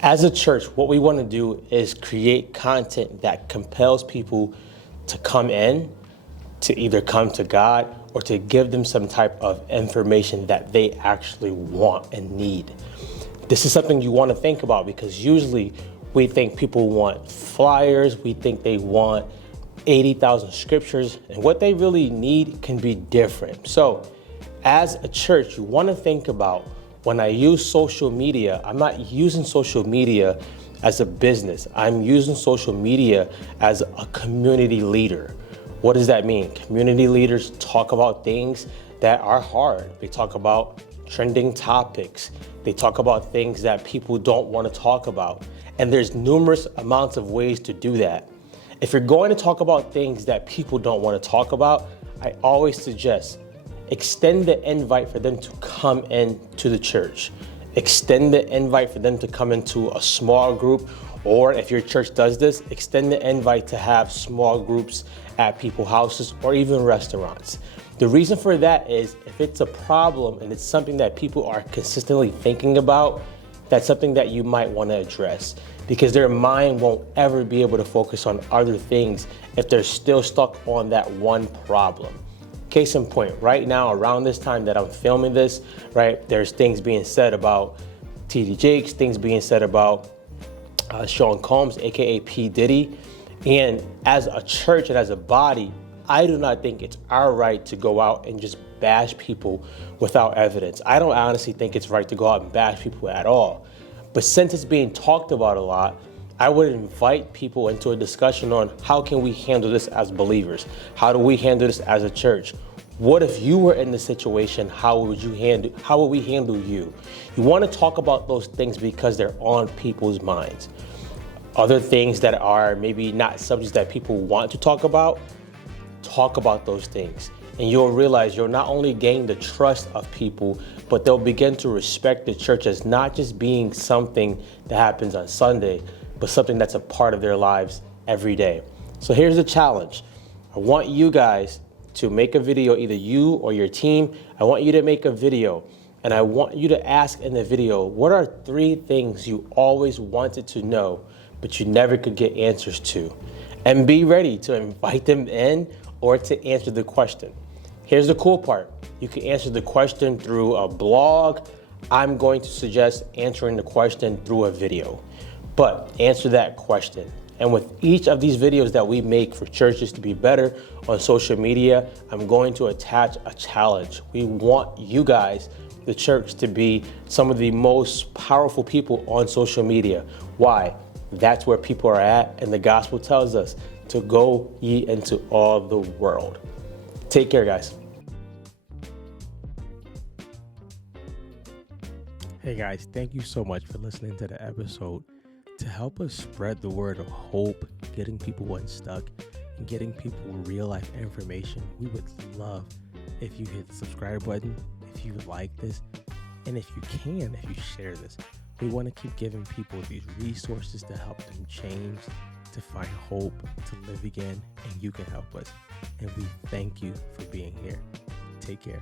As a church, what we want to do is create content that compels people to come in, to either come to God or to give them some type of information that they actually want and need. This is something you want to think about, because usually we think people want flyers, we think they want 80,000 scriptures, and what they really need can be different. So as a church, you want to think about, when I use social media, I'm not using social media as a business. I'm using social media as a community leader. What does that mean? Community leaders talk about things that are hard. They talk about trending topics. They talk about things that people don't want to talk about. And there's numerous amounts of ways to do that. If you're going to talk about things that people don't want to talk about, I always suggest extend the invite for them to come into the church. Extend the invite for them to come into a small group, or if your church does this, extend the invite to have small groups at people's houses or even restaurants. The reason for that is, if it's a problem and it's something that people are consistently thinking about, that's something that you might want to address, because their mind won't ever be able to focus on other things if they're still stuck on that one problem. Case in point, right now, around this time that I'm filming this, right, there's things being said about TD Jakes, things being said about Sean Combs, aka P. Diddy. And as a church and as a body, I do not think it's our right to go out and just bash people without evidence. I don't honestly think it's right to go out and bash people at all. But since it's being talked about a lot, I would invite people into a discussion on, how can we handle this as believers? How do we handle this as a church? What if you were in the situation? How would we handle you? You want to talk about those things because they're on people's minds. Other things that are maybe not subjects that people want to talk about those things. And you'll realize you'll not only gain the trust of people, but they'll begin to respect the church as not just being something that happens on Sunday, but something that's a part of their lives every day. So here's the challenge. I want you guys to make a video, either you or your team. I want you to make a video, and I want you to ask in the video, what are 3 things you always wanted to know, but you never could get answers to? And be ready to invite them in or to answer the question. Here's the cool part. You can answer the question through a blog. I'm going to suggest answering the question through a video. But answer that question. And with each of these videos that we make for churches to be better on social media, I'm going to attach a challenge. We want you guys, the church, to be some of the most powerful people on social media. Why? That's where people are at, and the gospel tells us to go ye into all the world. Take care, guys. Hey guys, thank you so much for listening to the episode. To help us spread the word of hope, getting people unstuck, and getting people real life information, we would love if you hit the subscribe button, if you like this, and if you share this. We want to keep giving people these resources to help them change, to find hope, to live again, and you can help us. And we thank you for being here. Take care.